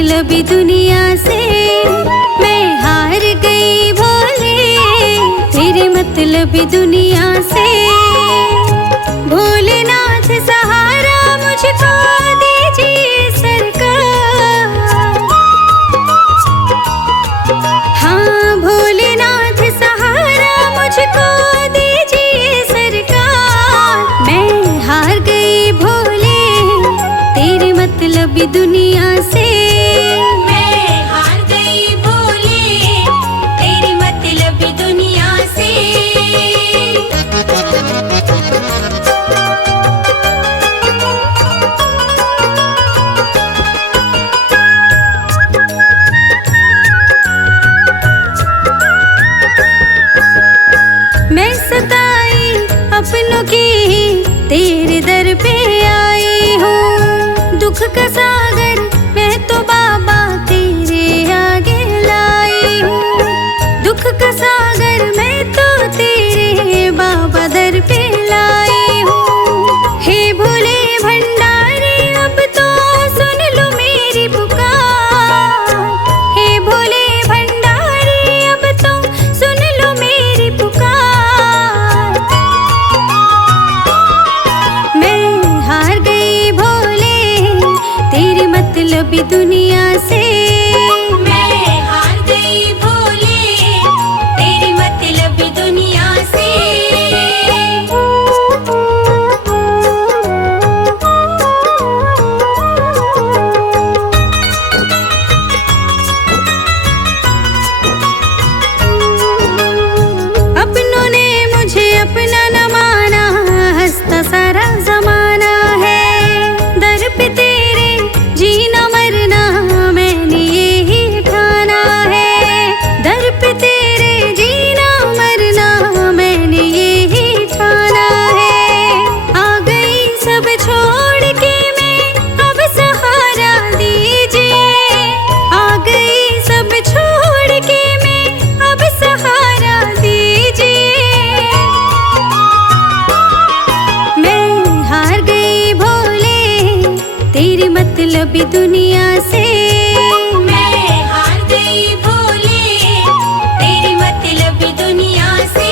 मतलबी दुनिया से मैं हार गई भोले, तेरे मतलबी दुनिया से। भोलेनाथ सहारा मुझको दीजिए सरकार। हाँ भोलेनाथ सहारा मुझको दीजिए सरकार। मैं हार गई भोले, तेरे मतलबी दुनिया से। मैं हार गई भोले, तेरी मतलबी दुनिया से। मैं सताई अपनों की तेरे दर पे आई हूँ, दुख का सागर मैं तो बाबा तेरे आगे लाई हूँ। दुख का सागर मैं तो तेरे बाबा दर पे लाई हूँ। हे भोले भंडारी अब तो सुन लो मेरी पुकार। हे भोले भंडारी अब तो सुन लो मेरी पुकार। मैं हार गई भोले, तेरी मतलबी दुनिया से। मैं हार गई भोले, तेरी मतलबी दुनिया से। अपनों ने मुझे अपना न माना, हंसता सारा जमाना है। दर पे तेरे जीना मरना मैंने यही ठाना है। दर पे तेरे जीना मरना मैंने यही ठाना है। आ गई सब छोड़ के मैं, अब सहारा दीजिए। आ गई सब छोड़ के मैं, अब सहारा दीजिए। मैं हार गई भोले, तेरी मतलबी दुनिया से। मैं हार गई भोले, तेरी मतलबी दुनिया से।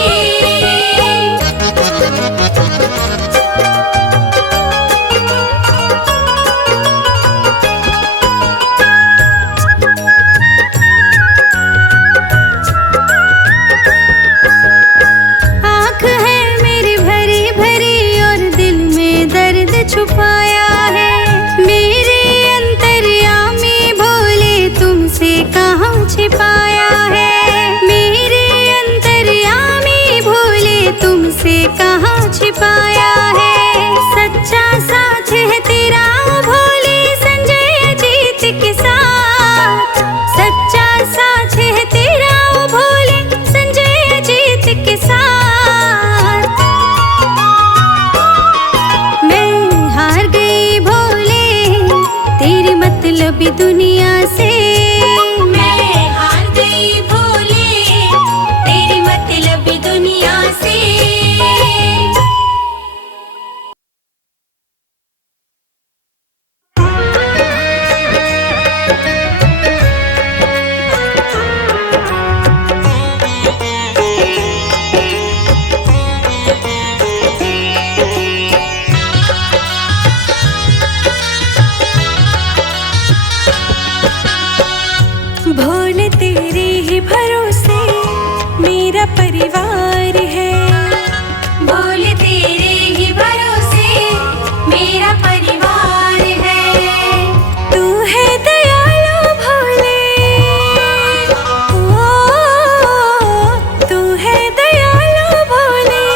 आँख है मेरी भरी भरी और दिल में दर्द छुपाया है। मेरे अंतर्यामी भोले तुमसे कहाँ छिपाया है। मेरे अंतर्यामी भोले तुमसे कहाँ छिपाया है। सच्चा साथ है तेरा भोले संजय जीत के साथ। सच्चा साथ है तेरा भोले संजय जीत के साथ। मैं हार गई भोले, तेरी मतलबी दुनिया से। मैं हार गई भोले, तेरी मतलबी दुनिया से। भोले तेरे ही भरोसे मेरा परिवार है। भोले तेरे ही भरोसे मेरा परिवार है। तू है दयालु भोले, ओ तू है दयालु भोले,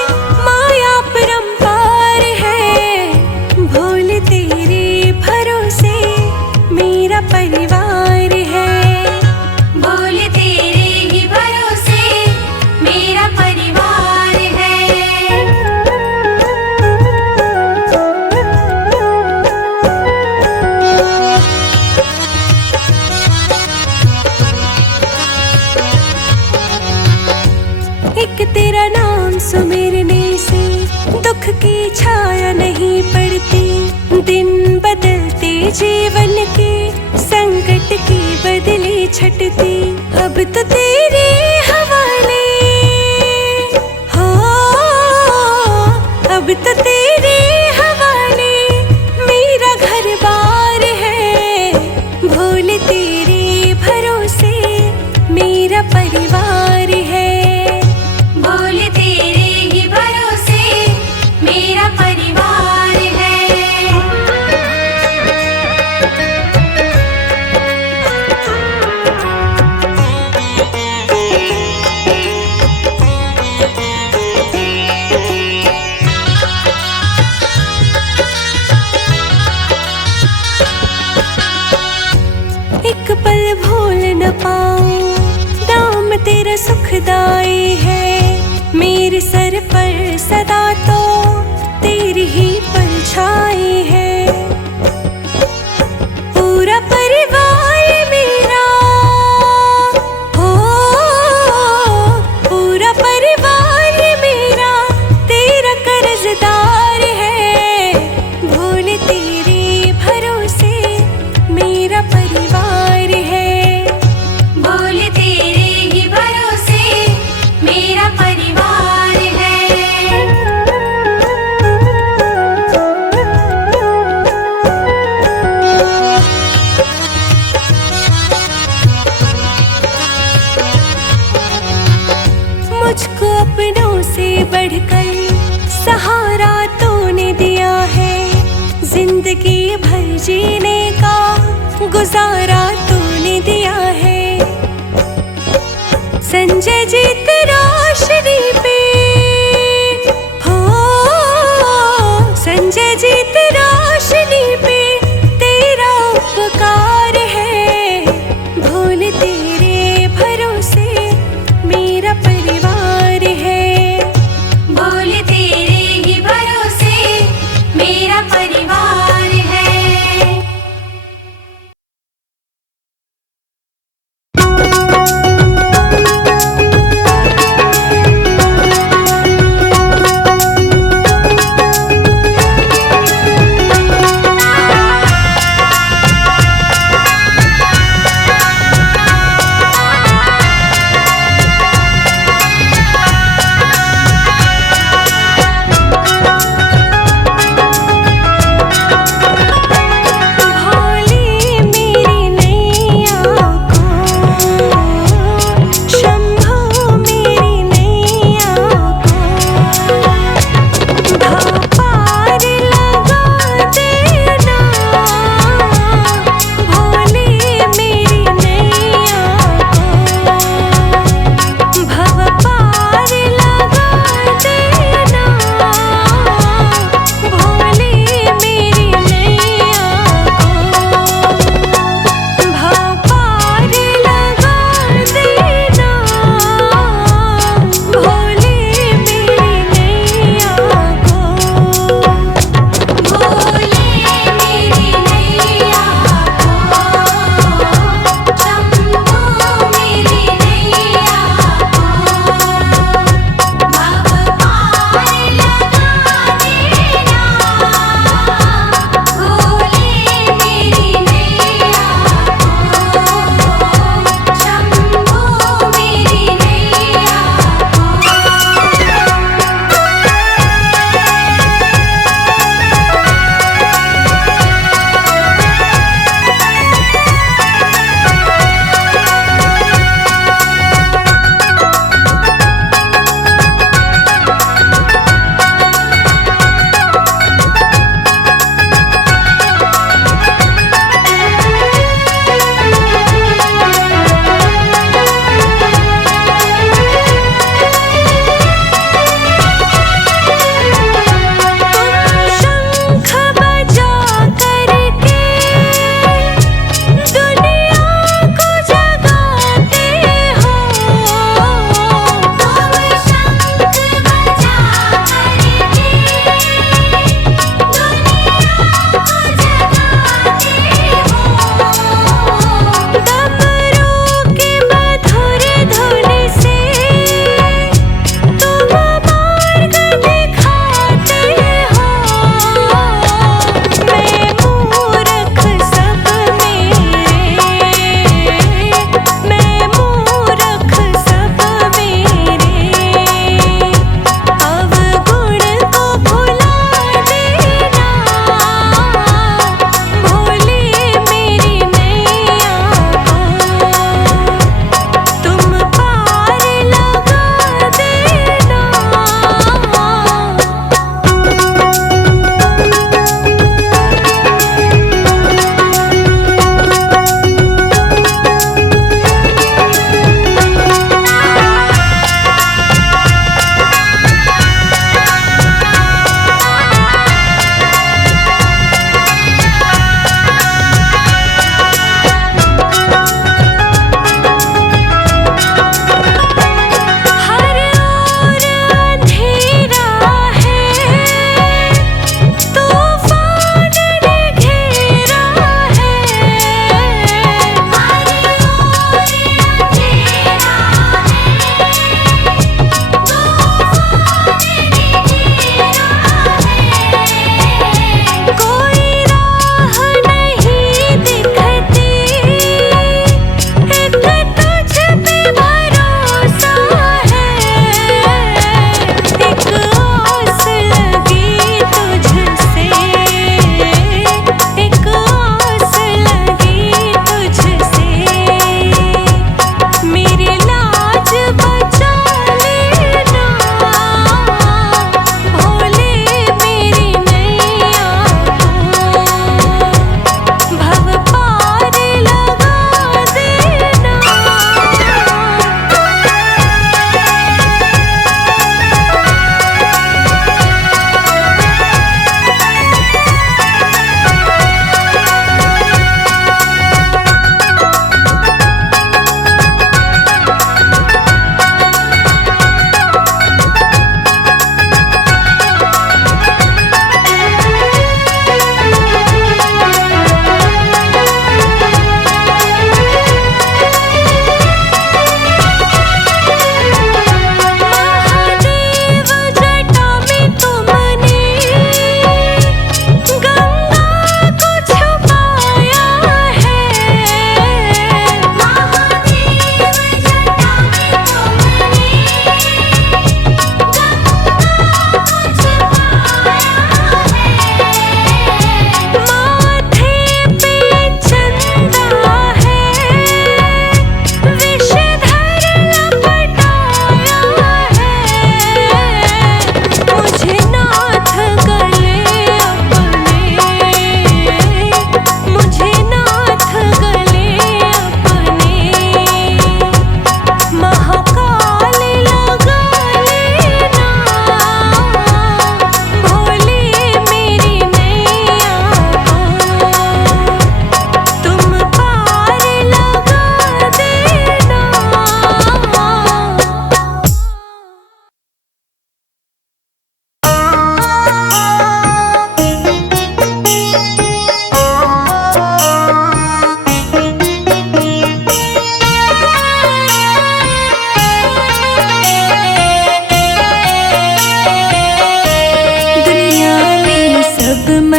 माया परंपार है। भोले तेरे भरोसे मेरा परिवार है। भोले तेरे ही भरोसे मेरा परिवार है। एक तेरा नाम सुमिरने से दुख की छाया नहीं पड़ती। दिन बदलते जीवन के संकट मटकी बदली छटती, अब तो तेरे हवाले हो, अब तो तेरे हवाले मेरा घर बार है। भोले तेरे भरोसे मेरा परिवार है। बोले तेरे ही भरोसे मेरा परिवार है। एक पल भूल न पाऊं, नाम तेरा सुखदाई है। मेरे सर पर सदा तो तेरी ही परछाई है। पूरा परिवार मेरा हो, पूरा परिवार मेरा तेरा कर्जदार है। भोले तेरे भरोसे मेरा परिवार है। बोले तेरे ही भरोसे मेरा परिवार है। मुझको अपनों से बढ़कर सहारा तूने दिया है। जिंदगी भर जीने का गुजारा तूने दिया है। संजय जीत रोशनी पे हो, संजय जीत रोशनी पे तेरा उपकार है। भोले तेरे भरोसे मेरा परिवार है। बोले तेरे ही भरोसे मेरा परिवार है।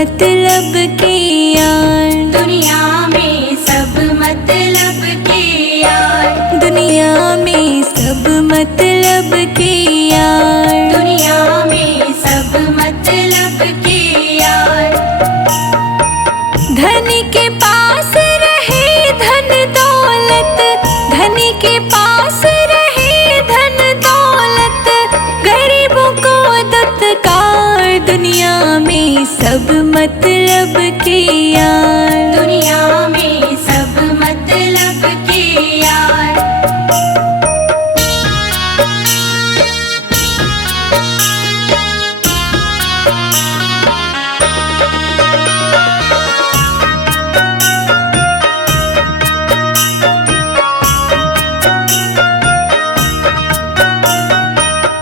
मतलब के यार, दुनिया में सब मतलब के यार, दुनिया में सब मतलब के यार, दुनिया में सब मतलब के यार। धनी के पास रहे धन दौलत, धनी के पास रहे धन दौलत, गरीबों को दुत्कार, दुनिया में सब मतलब के यार, दुनिया में सब मतलब के यार।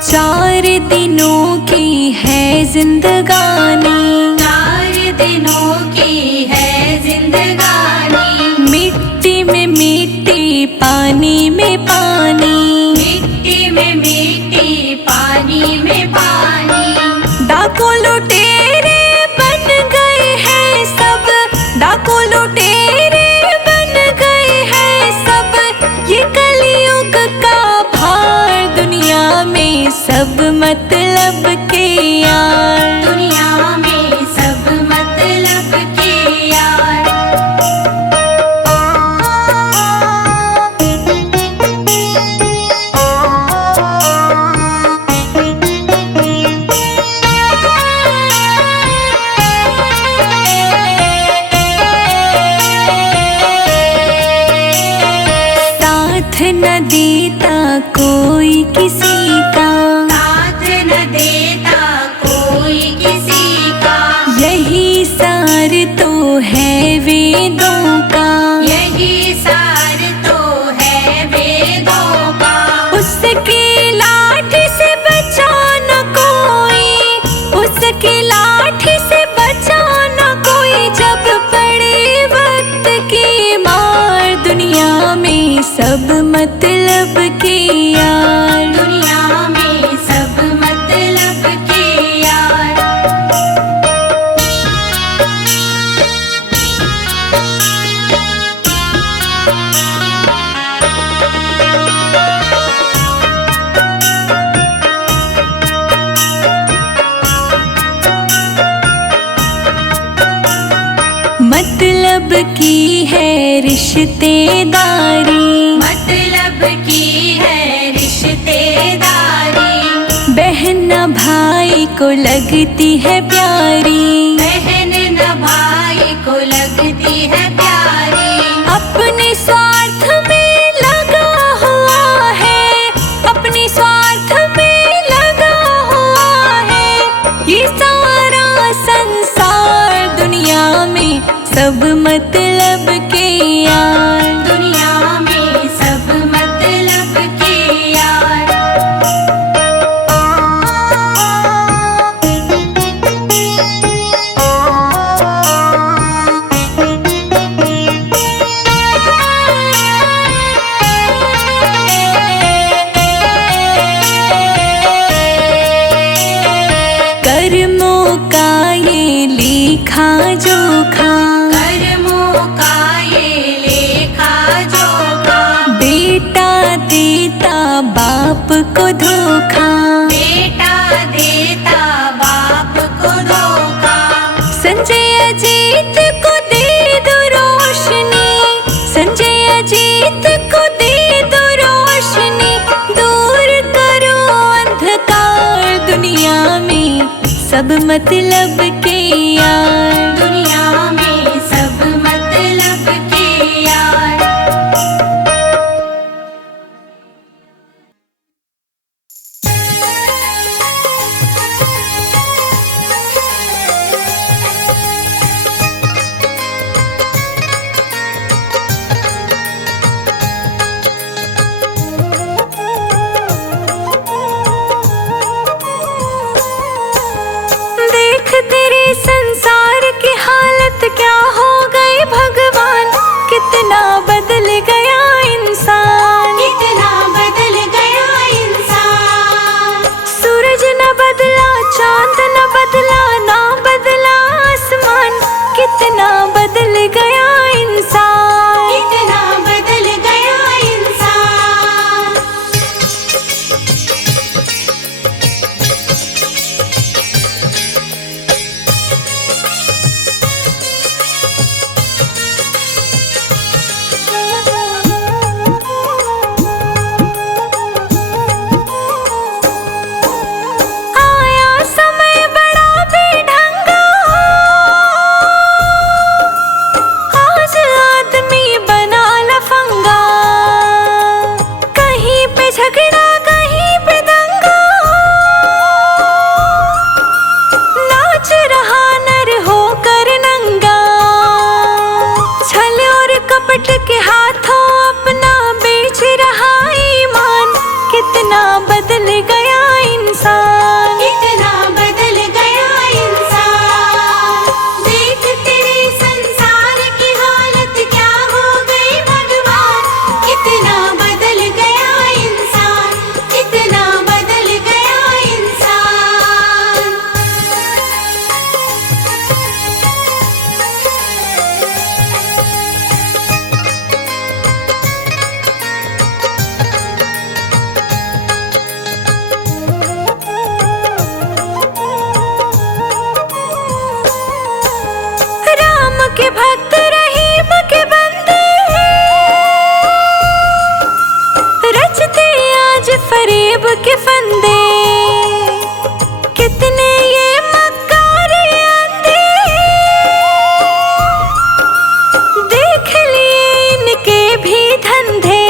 चार दिनों की है जिंदगानी, 4 दिनों की है जिंदगानी, मिट्टी में मिट्टी पानी में पानी, मिट्टी में मिट्टी पानी में पानी। डाकू लुटेरे बन गए हैं सब, डाकू लुटेरे बन गए हैं सब, ये कलयुग का भार, दुनिया में सब मतलब के यार, दुनिया में सब मतलब के यार। साथ न देता कोई किसी का, साथ न देता कोई किसी का, यही सार तो है वेदों का, यही सार तो है वेदों का। उसकी लाठी से बचा न कोई, उसकी लाठी से बचा न कोई, जब पड़े वक्त की मार, दुनिया में सब मतलब के यार, दुनिया में सब मतलब के यार। मतलब की है रिश्तेदारी, मतलब की है रिश्तेदारी, बहन भाई को लगती है प्यारी, बहन न भाई को लगती है प्यारी। अपने स्वार्थ में लगा हुआ है, अपने स्वार्थ में लगा हुआ है, ये सारा संसार, दुनिया में सब मतलब के यार, दुनिया में सब मतलब के यार। कर्मों का ये लेखा जोखा, कर्मों का ये लेखा जोखा, बेटा देता बाप को धोखा, बेटा देता बाप को धोखा। संजय अजीत को दे दो रोशनी, संजय अजीत को दे दो रोशनी, दूर करो अंधकार, दुनिया में सब मतलब के यार, दुनिया में सब मतलब के यार। के फंदे, कितने ये मक्कारी अंधे, देख लिए इनके भी धंधे।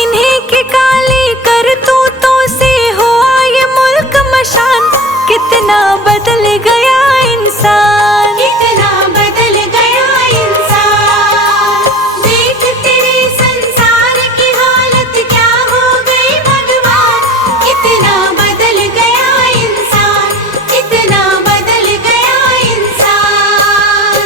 इन्हीं के काली करतूतों से हुआ ये मुल्क मशान, कितना बदल गया इंसान, कितना बदल गया इंसान। देख तेरे संसार की हालत क्या हो गई भगवान, कितना बदल गया इंसान, कितना बदल गया इंसान।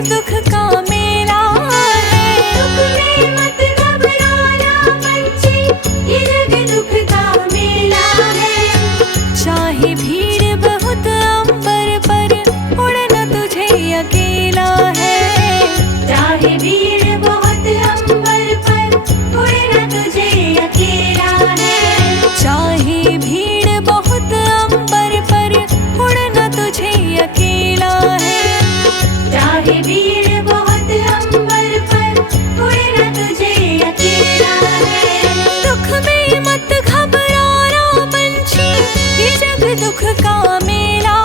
दुख का मेला है। दुख में मत घबराना पंछी, ये जग दुख का मेला है। चाहे भीड़ बहुत अंबर पर, उड़ना तुझे अकेला है। चाहे भीड़ बहुत अंबर पर, उड़ना तुझे अकेला है। चाहे भीड़ बहुत अंबर पर, उड़ना तुझे अकेला है। चाहे भीड़ बहुत अंबर पर, उड़ना तुझे अकेला है। दुख में मत घबराना पंछी, ये जग दुख का मेला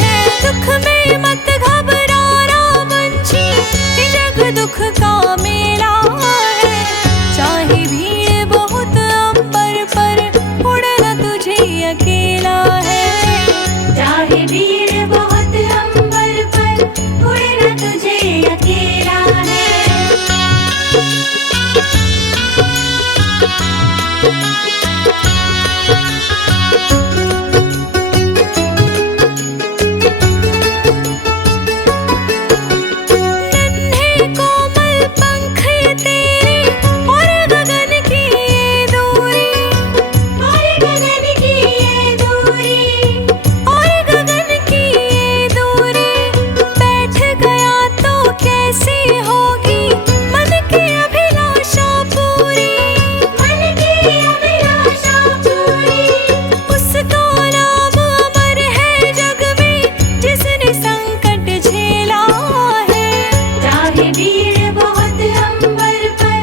है। दुख में मत घबराना पंछी, ये जग दुख का मेला है। चाहे भीड़ बहुत अंबर पर, उड़ना तुझे अकेला है। चाहे भीड़ बहुत अंबर पर, उड़ना तुझे अकेला है। नन्हे कोमल पंख तेरे, और गगन की ये दूरी, और गगन की ये दूरी, और गगन की ये दूरी। बैठ गया तो कैसी होगी मन की अभिलाषा पूरी। मन की अभिलाषा पूरी। उसका नाम अमर है जग में, जिसने संकट झेला है। चाहे भीड़ बहुत अंबर पर,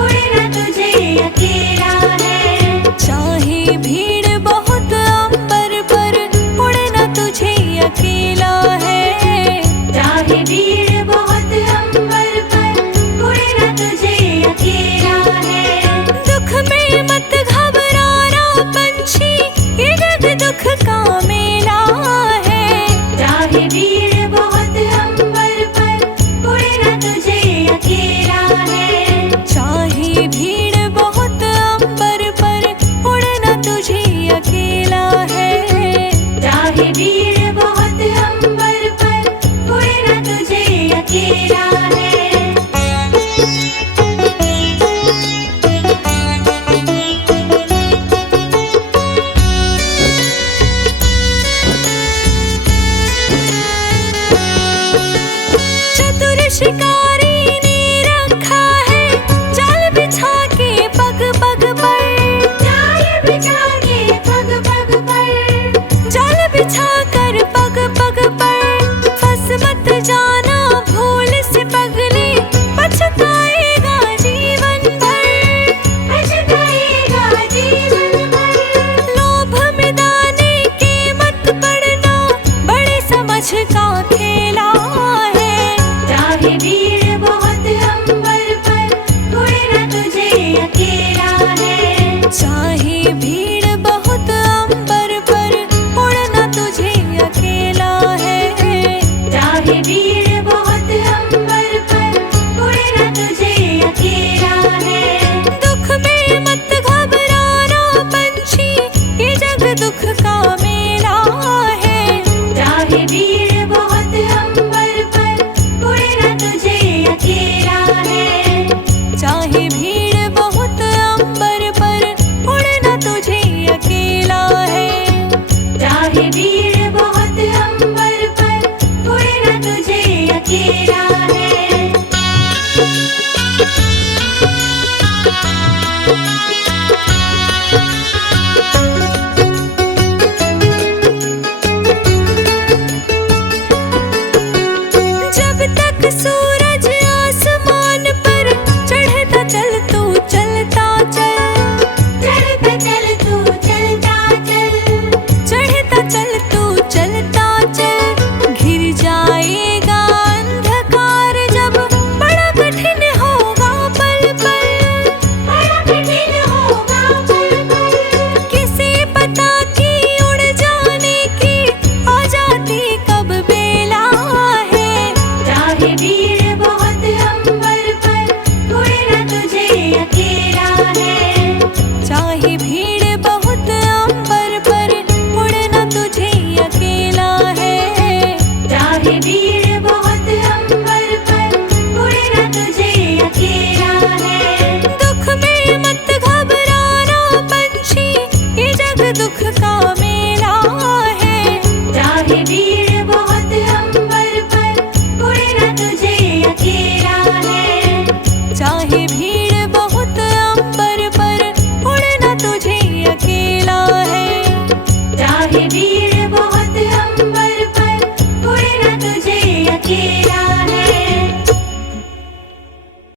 उड़ना तुझे अकेला है। चाहे भीड़ बहुत अंबर पर, उड़ना तुझे अकेला है। चाहे भीड़ बहुत अंबर पर, उड़ना तुझे अकेला है। दुख में मत घबराना पंछी, ये जग दुख का मेला है। चाहे भीड़ बहुत अंबर पर, उड़ना तुझे अकेला है। चाहे भीड़ बहुत अंबर पर, उड़ना तुझे अकेला है। चाहे भीड़ बहुत अंबर पर, उड़ना तुझे अकेला है। चतुर शिकारी ने रखा है जाल बिछा के पग पग पर। जाल बिछा के पग पग पर, जाल बिछा कर पग पग पर, फंस मत जाना भूल से पगली, पछताएगा जीवन भर। पछताएगा जीवन भर। लोभ में दाने के मत पड़ना, बड़े समझ का खेला है। चाहे भीड़ बहुत अंबर पर, उड़ना तुझे अकेला है। चाहे भीड़ बहुत अंबर पर, उड़ना तुझे अकेला है। चाहे भीड़ बहुत अंबर पर, उड़ना तुझे अकेला है। दुख में मत घबराना पंछी, ये जग दुख का मेला है। चाहे भीड़ बहुत अंबर पर, उड़ना तुझे अकेला है। चाहे भीड़ बहुत अंबर पर, उड़ना तुझे अकेला है। चाहे भीड़ बहुत अंबर पर, उड़ना तुझे अकेला है। जब तक सूरज आसमान पर, चढ़ता चल तू चलता चल। चलता चल तू चलता चल। चढ़ता चल तू चलता चल। घिर जाएगा अंधकार जब, बड़ा कठिन होगा पल पल। बड़ा कठिन होगा पल पल। किसे पता कि उड़ जाने की आ जाती कब बेला है। चाहे भीड़ बहुत अंबर पर, उड़ना तुझे अकेला है। चाहे भीड़ बहुत अंबर पर, उड़ना तुझे अकेला है। चाहे भीड़ बहुत अंबर है वीर